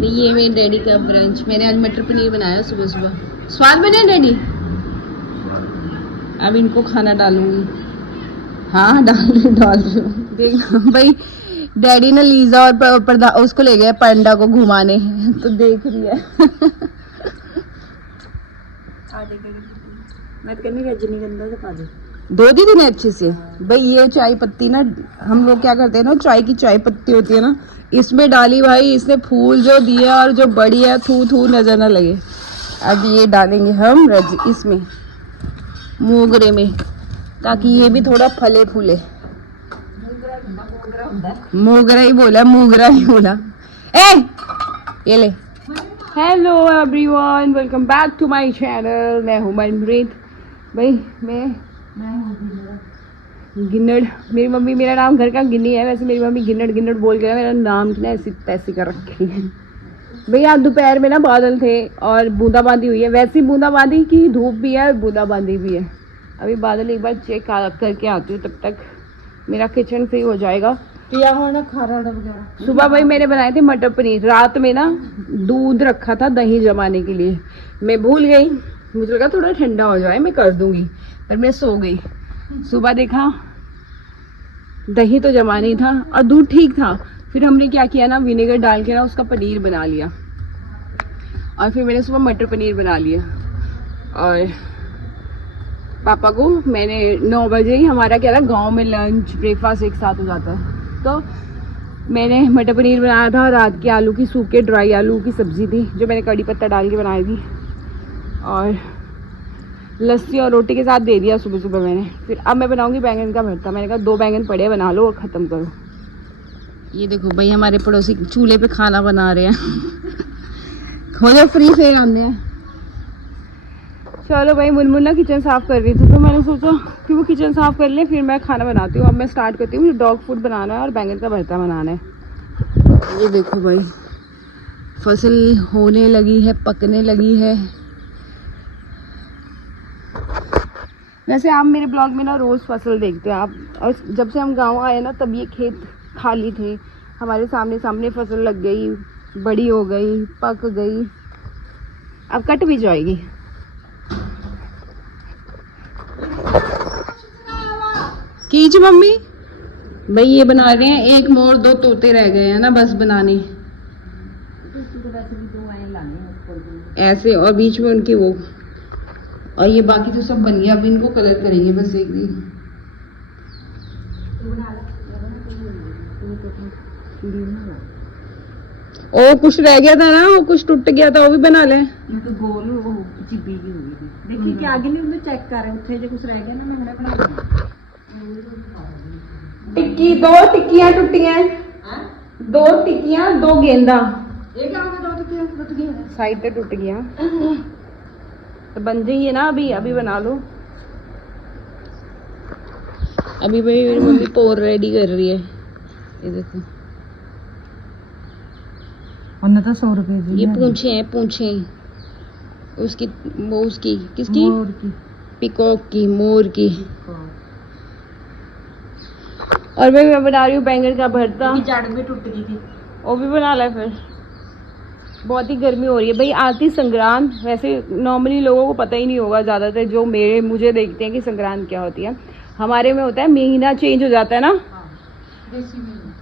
ये मेरे डैडी का ब्रंच। मैंने आज मटर पनीर बनाया सुबह सुबह। स्वाद बने डैडी? अब इनको खाना डालूंगी। हाँ डाल रही हूँ। देख भाई, डैडी ने लीजा और उसको ले गया पांडा को घुमाने, तो देख रही है। दो दी ने अच्छे से। भाई ये चाय पत्ती ना, हम लोग क्या करते हैं ना, चाय की चाय पत्ती होती है ना, इसमें डाली भाई। इसने फूल जो दिया और जो बड़ी है, थू थू नजर ना लगे। अब ये डालेंगे हम इसमें मोगरे में, ताकि ये भी थोड़ा फले फूले। मोगरा ही बोला, मोगरा ही बोला। ये ले। Hello everyone, welcome back to my channel. मैं हूँ मनप्रीत। भाई मैं गिन्नड़, मेरी मम्मी, मेरा नाम घर का गिन्नी है। वैसे मेरी मम्मी गिन्नड़ गिन्नड़ बोल के ना मेरा नाम ना ऐसी तैसी कर रखी है। भैया आज दोपहर में ना बादल थे और बूंदाबांदी हुई है। वैसी बूंदाबांदी की धूप भी है और बूंदाबांदी भी है। अभी बादल एक बार चेक करके आती हूँ, तब तक मेरा किचन फ्री हो जाएगा। सुबह भाई मैंने बनाए थे मटर पनीर। रात में ना दूध रखा था दही जमाने के लिए, मैं भूल गई। मुझे लगा थोड़ा ठंडा हो जाए मैं कर दूंगी, पर मैं सो गई। सुबह देखा दही तो जमा नहीं था और दूध ठीक था। फिर हमने क्या किया ना, विनेगर डाल के ना उसका पनीर बना लिया, और फिर मैंने सुबह मटर पनीर बना लिया। और पापा को मैंने 9 बजे ही, हमारा क्या था गांव में लंच ब्रेकफास्ट एक साथ हो जाता है, तो मैंने मटर पनीर बनाया था। रात के आलू की, सूखे ड्राई आलू की सब्जी थी जो मैंने कड़ी पत्ता डाल के बनाई थी, और लस्सी और रोटी के साथ दे दिया सुबह सुबह मैंने। फिर अब मैं बनाऊंगी बैंगन का भरता। मैंने कहा 2 बैंगन पड़े, बना लो और ख़त्म करो। ये देखो भाई, हमारे पड़ोसी चूल्हे पे खाना बना रहे हैं। हो जाओ फ्री, फिर आने हैं। चलो भाई, मुनमुन ना किचन साफ़ कर रही थी, तो मैंने सोचा कि वो किचन साफ़ कर ले, फिर मैं खाना बनाती हूँ। अब मैं स्टार्ट करती हूँ। मुझे डॉग फूड बनाना है और बैंगन का भरता बनाना है। ये देखो भाई, फसल होने लगी है, पकने लगी है। वैसे आप मेरे ब्लॉग में ना रोज़ फसल देखते हैं आप, और जब से हम गांव आए ना, तब ये खेत खाली थे। हमारे सामने सामने फसल लग गई, बड़ी हो गई, पक गई, अब कट भी जाएगी। कीच मम्मी भाई, ये बना रहे हैं। एक मोर 2 तोते रह गए हैं ना बस बनाने, ऐसे, और बीच में उनकी वो, और ये बाकी तो सब बन गया। अब इनको कलर करेंगे बस एक दिन। ओ कुछ रह गया था ना, वो कुछ टूट गया था, वो भी बना ले। तो गोल वो चिब्बी की हुई थी। देखिए कि आगे नहीं, उन्हें चेक कर रहे थे, जो कुछ रह गया ना मैं उन्हें बना दूंगा। टिक्की 2 टिक्कियां टूटी हैं। 2 टिक्कियां 2 गेंदा। ये क्या होगा? 2 टिक्कियां टूट गई, साइड पे टूट गया। तो बन जाइए ना, अभी बना लो। अभी भाई मेरी मम्मी पोर रेडी कर रही है। ये देखो, और तो 100 रुपए ये पूंछे हैं, पूंछे उसकी, वो उसकी किसकी, मोर की, पिकॉक की, मोर की। और भाई मैं बना रही हूँ बैंगन का भरता। जड़ भी टूट गई थी, वो भी बना ला। फिर बहुत ही गर्मी हो रही है भाई। आती संक्रांत, वैसे नॉर्मली लोगों को पता ही नहीं होगा, ज़्यादातर जो मुझे देखते हैं कि संक्रांत क्या होती है। हमारे में होता है महीना चेंज हो जाता है ना,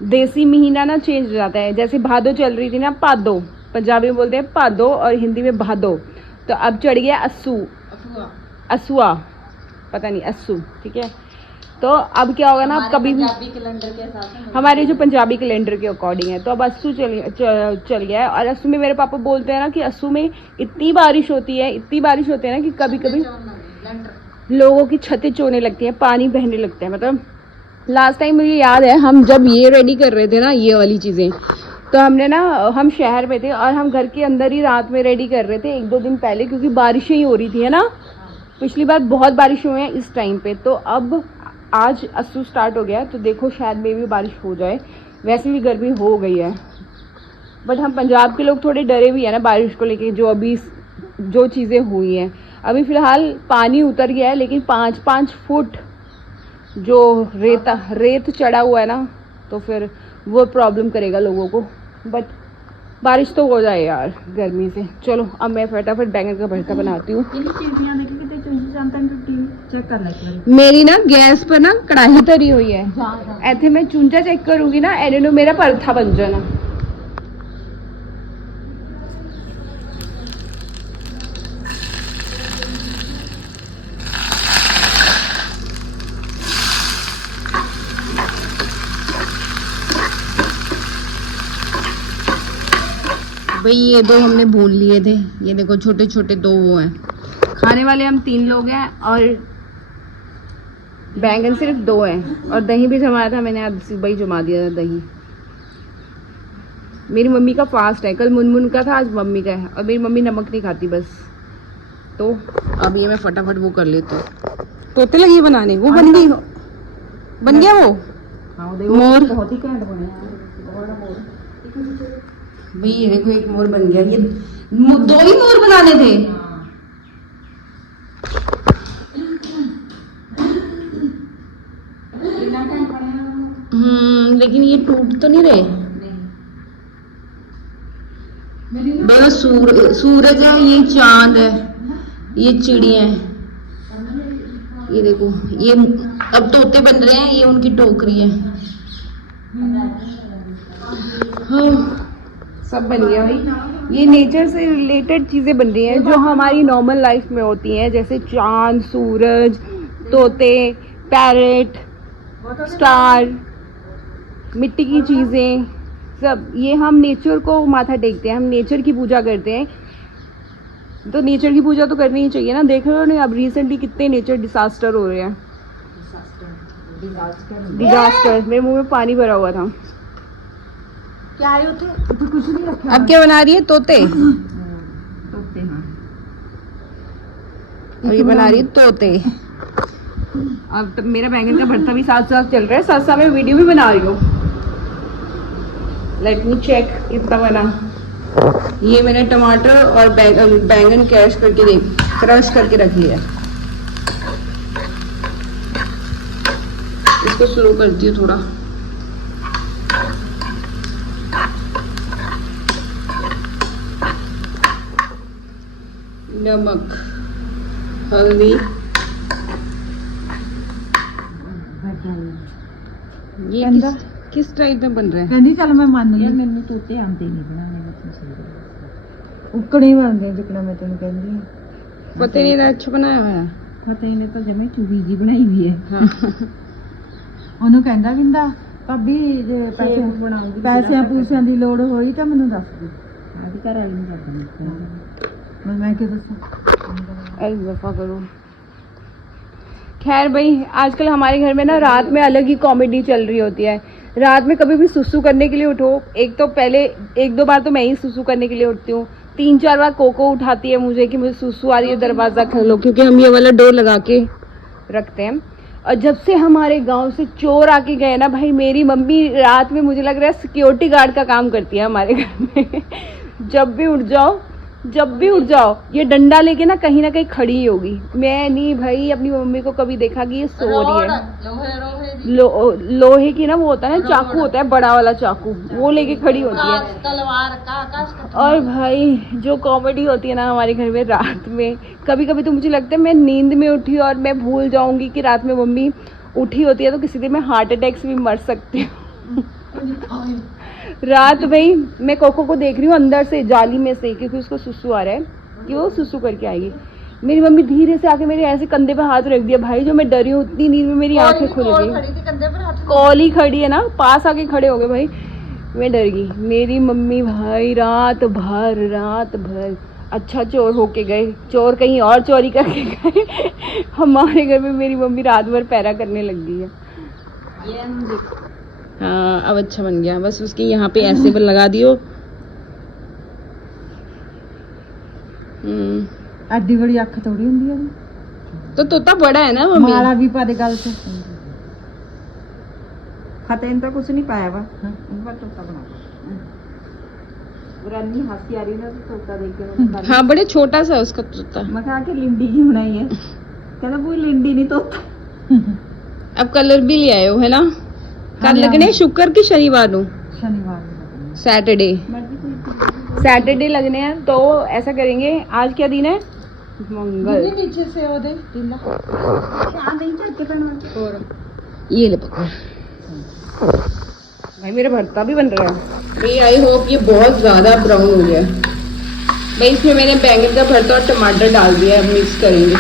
देसी महीना ना चेंज हो जाता है। जैसे भादो चल रही थी ना, पादो, पंजाबी में बोलते हैं पादो और हिंदी में भादो, तो अब चढ़ गया असुआ, पता नहीं, अस्सू, ठीक है। तो अब क्या होगा ना, कभी भी कैलेंडर के हिसाब, हमारे जो पंजाबी कैलेंडर के अकॉर्डिंग है, तो अब अस्सू चल गया है। और अस्सू में मेरे पापा बोलते हैं ना कि अस्सू में इतनी बारिश होती है, इतनी बारिश होती है ना, कि कभी कभी लोगों की छतें चोने लगती हैं, पानी बहने लगता है। मतलब लास्ट टाइम मुझे याद है, हम जब ये रेडी कर रहे थे ना, ये वाली चीज़ें, तो हमने ना, हम शहर में थे और हम घर के अंदर ही रात में रेडी कर रहे थे 1-2 दिन पहले, क्योंकि बारिशें ही हो रही थी, है ना। पिछली बार बहुत बारिश हुई है इस टाइम पे, तो अब आज अस्सू स्टार्ट हो गया है, तो देखो शायद में भी बारिश हो जाए। वैसे भी गर्मी हो गई है, बट हम पंजाब के लोग थोड़े डरे भी है ना बारिश को लेके, जो अभी जो चीज़ें हुई हैं। अभी फ़िलहाल पानी उतर गया है, लेकिन 5-5 फुट जो रेत चढ़ा हुआ है ना, तो फिर वो प्रॉब्लम करेगा लोगों को। बट बारिश तो हो जाए यार गर्मी से। चलो अब मैं फटाफट बैंगन का भरता बनाती हूँ। मेरी ना गैस पर ना कढ़ाई तरी हुई है, ऐसे मैं चूंचा चेक करूंगी ना एनो मेरा भरता बन जाना। भाई ये दो हमने भून लिए थे, ये देखो छोटे छोटे दो वो हैं। खाने वाले हम 3 लोग हैं और बैंगन सिर्फ 2 हैं और दही भी जमाया था मैंने, आज सुबह ही जमा दिया था दही। मेरी मम्मी का फास्ट है, कल मुनमुन का था आज मम्मी का है और मेरी मम्मी नमक नहीं खाती बस। तो अब ये मैं फटाफट वो कर लेती हूँ। तोते लगी बनाने, वो बन गई, बन गया वो मोर। बहुत ही कैंट बने भाई, ये देखो एक मोर बन गया। ये 2 ही मोर बनाने थे। लेकिन ये टूट तो नहीं रहे। बड़ा सूरज है, ये चांद है, ये चिड़िया है। ये देखो ये अब तोते बन रहे हैं, ये उनकी टोकरी है। हाँ सब बन गया भाई। ये नेचर से रिलेटेड चीजें बन रही हैं जो हमारी नॉर्मल लाइफ में होती हैं, जैसे चांद, सूरज, तोते, पैरेट, स्टार, मिट्टी की चीजें, सब ये हम नेचर को माथा टेकते हैं, हम नेचर की पूजा करते हैं। तो नेचर की पूजा तो करनी ही चाहिए ना। देख रहे हो ना अब रिसेंटली कितने नेचर डिजास्टर हो रहे हैं। डिजास्टर मेरे मुंह में पानी भरा हुआ था। क्या आए थे तो कुछ नहीं रखा। अब क्या बना रही है? तोते। तोते हाँ, अभी बना रही है तोते। अब तो मेरा बैंगन का भरता भी साथ साथ चल रहा है, साथ साथ मैं वीडियो भी बना रही हूँ। लेट मी चेक कितना बना। ये मैंने टमाटर और बैंगन क्रश करके रख लिया। इसको स्लो करती हूँ थोड़ा। नमक, हल्दी, ये किस टाइप में बन रहा है? कहनी चल मैं मान लूं, मैंने तोते आंदे नहीं बनाने उकड़े बनते जितना मैं तेन कहंदी। पता नहीं था अच्छा बनाया होया। पता ही नहीं तो जमे चूड़ी जी बनाई हुई है। ਉਹਨੂੰ ਕਹਿੰਦਾ ਵਿੰਦਾ ਭਾਬੀ ਜੇ ਪੈਸਿਆਂ ਪੂਸਿਆਂ ਦੀ ਲੋੜ ਹੋਈ ਤਾਂ ਮੈਨੂੰ ਦੱਸ ਦੇ। ਆਦੀ ਘਰ ਵਾਲੀ ਨੂੰ ਦੱਸਦਾ मैं क्या अरे वफा करो। खैर भाई आजकल हमारे घर में ना रात में अलग ही कॉमेडी चल रही होती है। रात में कभी भी सुसु करने के लिए उठो, एक तो पहले 1-2 बार तो मैं ही सुसु करने के लिए उठती हूँ, 3-4 बार कोको उठाती है मुझे कि मुझे सुसु आ रही है, दरवाजा खोलो, क्योंकि हम ये वाला डोर लगा के रखते हैं। और जब से हमारे गांव से चोर आके गए ना भाई, मेरी मम्मी रात में मुझे लग रहा है सिक्योरिटी गार्ड का काम करती है हमारे घर में। जब भी उठ जाओ ये डंडा लेके ना कहीं खड़ी ही होगी। मैं नहीं भाई अपनी मम्मी को कभी देखा कि ये सो रही है। लोहे की ना वो होता है ना चाकू होता है बड़ा वाला चाकू, वो लेके खड़ी होती है। और भाई जो कॉमेडी होती है ना हमारे घर में रात में, कभी कभी तो मुझे लगता है मैं नींद में उठी और मैं भूल जाऊंगी कि रात में मम्मी उठी होती है, तो किसी दिन मैं हार्ट अटैक से भी मर सकती हूँ। रात भाई मैं कोको को देख रही हूँ अंदर से जाली में से, क्योंकि उसको सुसु आ रहा है कि वो सुसु करके आएगी। मेरी मम्मी धीरे से आके मेरे ऐसे कंधे पे हाथ रख दिया। भाई जो मैं डरी हूँ उतनी नींद में मेरी आंखें खुल गई। कॉली खड़ी है ना, पास आके खड़े हो गए भाई, मैं डर गई। मेरी मम्मी भाई रात भर अच्छा चोर होके गए, चोर कहीं और चोरी करके गए। हमारे घर में मेरी मम्मी रात भर पैरा करने लग गई है। हाँ अब अच्छा बन गया, बस उसके यहाँ पे ऐसे पर लगा दियो। एडी बड़ी अख थोड़ी हुंदी है। तो तोता बड़ा है ना मम्मी। माला भी पा दे गल से। खतेन तो कुछ नहीं पाया वा। ऊपर तोता बना। रानी हंसी आ रही ना तो तोता देख के। हाँ बड़े छोटा सा उसका तोता। मैं कहा कि लिंडी की बनाई है। कहता वो लिंडी नहीं तोता। अब कलर भी ले आए हो है ना? कल लगने शुक्र की शनिवार नु शनिवार सैटरडे। सैटरडे लगने हैं तो ऐसा करेंगे। आज क्या दिन है? मंगल। नीचे से वो दे ये ले पकड़ भाई, मेरा भरता भी बन रहा है भाई। आई होप ये बहुत ज़्यादा ब्राउन हो गया भाई। इसमें मैंने बैंगन का भरता और टमाटर डाल दिया है, मिक्स करेंगे।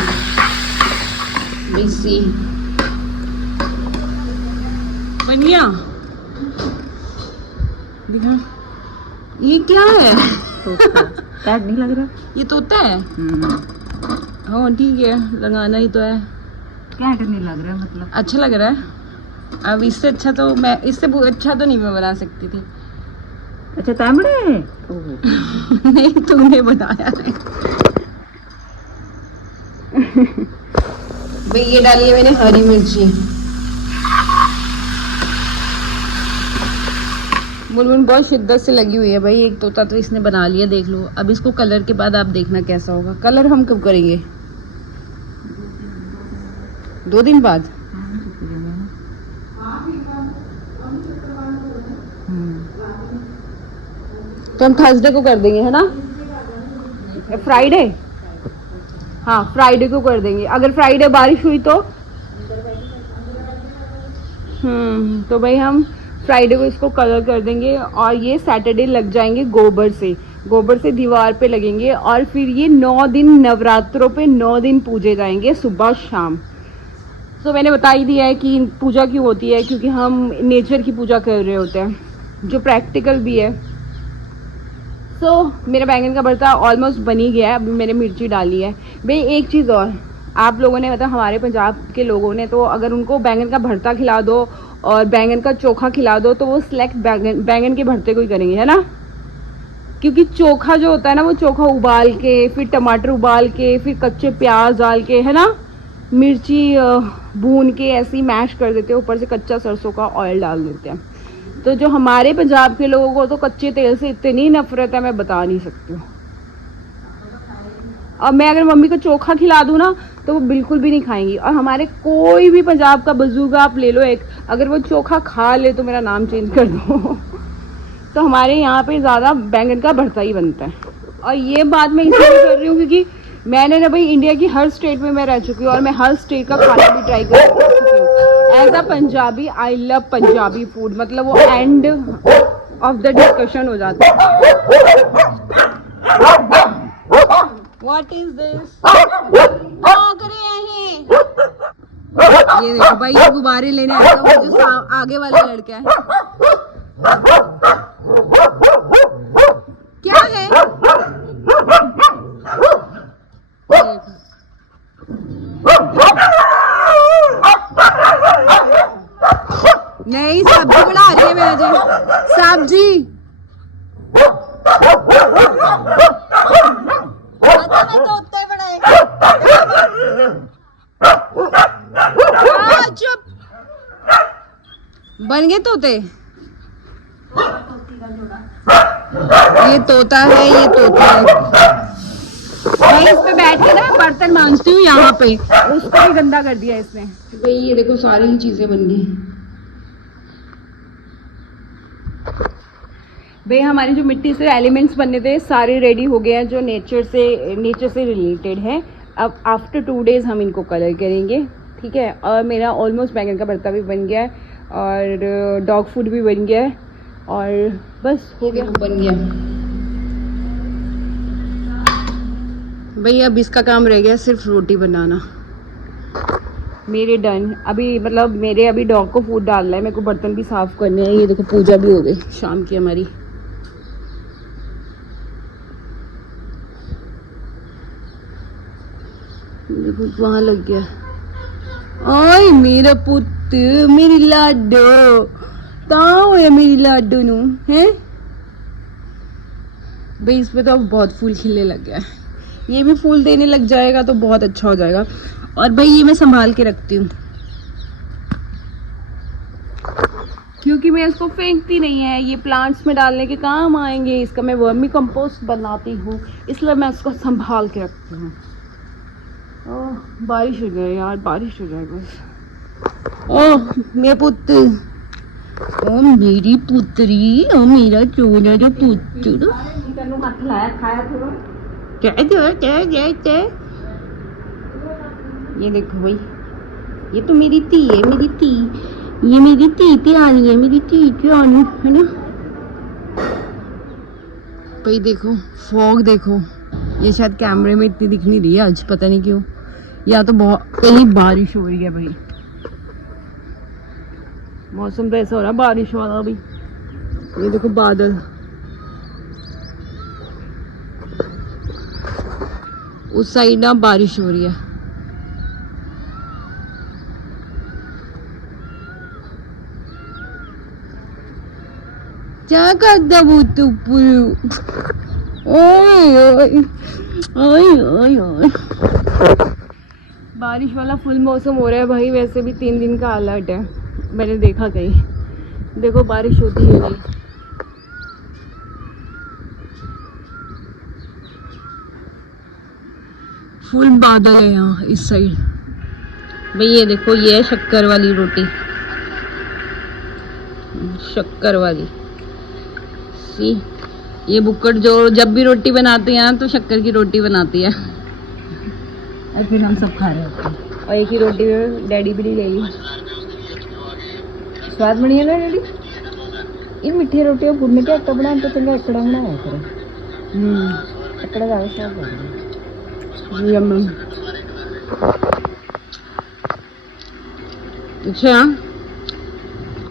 मिक्सी बन गया। दिखा, ये क्या है? टैग नहीं लग रहा? ये तोता है। हाँ ठीक है, लगाना ही तो है। टैग नहीं लग रहा मतलब? अच्छा लग रहा है। अब इससे अच्छा तो मैं अच्छा तो नहीं मैं बना सकती थी। अच्छा तामड़े नहीं, तूने बनाया है। भाई ये डाली है मैंने हरी मिर्ची। बुलबुल बहुत शिद्दत से लगी हुई है भाई। एक तोता तो इसने बना लिया, देख लो। अब इसको कलर के बाद आप देखना कैसा होगा। कलर हम कब करेंगे? 2 दिन बाद। तो हम थर्सडे को कर देंगे, है ना? फ्राइडे, हाँ फ्राइडे को कर देंगे। अगर फ्राइडे बारिश हुई तो तो भाई हम फ्राइडे को इसको कलर कर देंगे। और ये सैटरडे लग जाएंगे गोबर से दीवार पे लगेंगे। और फिर ये 9 दिन नवरात्रों पे 9 दिन पूजे जाएंगे, सुबह शाम। तो मैंने बता ही दिया है कि पूजा क्यों होती है, क्योंकि हम नेचर की पूजा कर रहे होते हैं, जो प्रैक्टिकल भी है। मेरा बैंगन का भरता ऑलमोस्ट बन ही गया है। अभी मैंने मिर्ची डाली है भाई। एक चीज़ और, आप लोगों ने मतलब हमारे पंजाब के लोगों ने तो अगर उनको बैंगन का भरता खिला दो और बैंगन का चोखा खिला दो तो वो सिलेक्ट बैंगन के भरते को ही करेंगे, है ना? क्योंकि चोखा जो होता है ना, वो चोखा उबाल के, फिर टमाटर उबाल के, फिर कच्चे प्याज डाल के, है ना, मिर्ची भून के ऐसे ही मैश कर देते हैं, ऊपर से कच्चा सरसों का ऑयल डाल देते हैं। तो जो हमारे पंजाब के लोगों को तो कच्चे तेल से इतनी नफरत है, मैं बता नहीं सकती हूँ। अब मैं अगर मम्मी को चोखा खिला दूँ ना तो वो बिल्कुल भी नहीं खाएंगी। और हमारे कोई भी पंजाब का बुजुर्ग आप ले लो एक, अगर वो चोखा खा ले तो मेरा नाम चेंज कर दो। तो हमारे यहाँ पे ज़्यादा बैंगन का भरता ही बनता है। और ये बात मैं इसलिए कर रही हूँ क्योंकि मैंने ना भाई इंडिया की हर स्टेट में मैं रह चुकी हूँ और मैं हर स्टेट का खाना भी ट्राई कर चुकी हूँ। As a Punjabi I love Punjabi food. मतलब वो एंड ऑफ द डिस्कशन हो जाता है। What is this? ये देखो भाई, ये गुब्बारे लेने आया था वो जो आगे वाला लड़का है। क्या है? नहीं, सब्जी बना रही है मैं अजय, सब्जी। चुप, बन गए तोते। ये तोता है, ये तोता है भाई। इस पे बैठ के ना बर्तन मांजती हूँ यहाँ पे, उसको भी गंदा कर दिया इसने भाई। ये देखो सारी ही चीजें बन गई भाई। हमारी जो मिट्टी से एलिमेंट्स बनने थे सारे रेडी हो गए हैं, जो नेचर से रिलेटेड है। अब आफ्टर 2 डेज हम इनको कलर करेंगे, ठीक है। और मेरा ऑलमोस्ट बैंगन का भरता भी बन गया है और डॉग फूड भी बन गया है और बस हो गया, बन गया भाई। अब इसका काम रह गया सिर्फ रोटी बनाना। मेरे डन। अभी मतलब मेरे अभी डॉग को फूड डालना है, मेरे को बर्तन भी साफ करने हैं। ये देखो पूजा भी हो गई शाम की हमारी। देखो वहां लग गया। ओए मेरा पुत, मेरी लाडो ताओ है, मेरी लाडो नू है भाई। इस पे तो अब बहुत फूल खिलने लग गया है। ये भी फूल देने लग जाएगा तो बहुत अच्छा हो जाएगा। और भाई ये मैं संभाल के रखती हूँ क्योंकि मैं इसको फेंकती नहीं है, ये प्लांट्स में डालने के काम आएंगे। इसका मैं वर्मी कंपोस्ट बनाती हूँ, इसलिए मैं इसको संभाल के रखती हूँ। बारिश हो जाए यार, बारिश हो जाए बस। ओह मेरा पुत्र, ओ मेरी पुत्री, ओ मेरा चोरा जो पुत्र। ਨੂੰ ਹੱਥ ਲਾਇਆ ਖਾਇਆ ਥੋੜਾ ये देखो भाई, ये तो मेरी धी है, मेरी धी, ये मेरी धी प्यारी है, मेरी धी प्यारी है ना भाई। देखो फॉग देखो, ये शायद कैमरे में इतनी दिख नहीं रही है आज, पता नहीं क्यों, या तो बहुत कहीं बारिश हो रही है भाई। मौसम तो ऐसा हो रहा है बारिश वाला भी। ये देखो बादल, उस साइड ना बारिश हो रही है। क्या करता वो तू बारिश वाला फुल मौसम हो रहा है भाई। वैसे भी 3 दिन का अलर्ट है, मैंने देखा कहीं। देखो बारिश होती है नहीं। फुल बादल है यहाँ इस साइड भाई। ये देखो, ये है शक्कर वाली रोटी, शक्कर वाली। सी ये बुक्कड़ जो जब भी रोटी बनाती है तो शक्कर की रोटी बनाती है, और फिर हम सब खा रहे होते हैं। और एक ही रोटी में डैडी भी ले ली। स्वाद बनी है ना डैडी? ये मिठी रोटी और गुड़ के आटा बना तो चंगा एकड़ा बनाया करे। एकड़ा ज्यादा स्वाद लगता है। अच्छा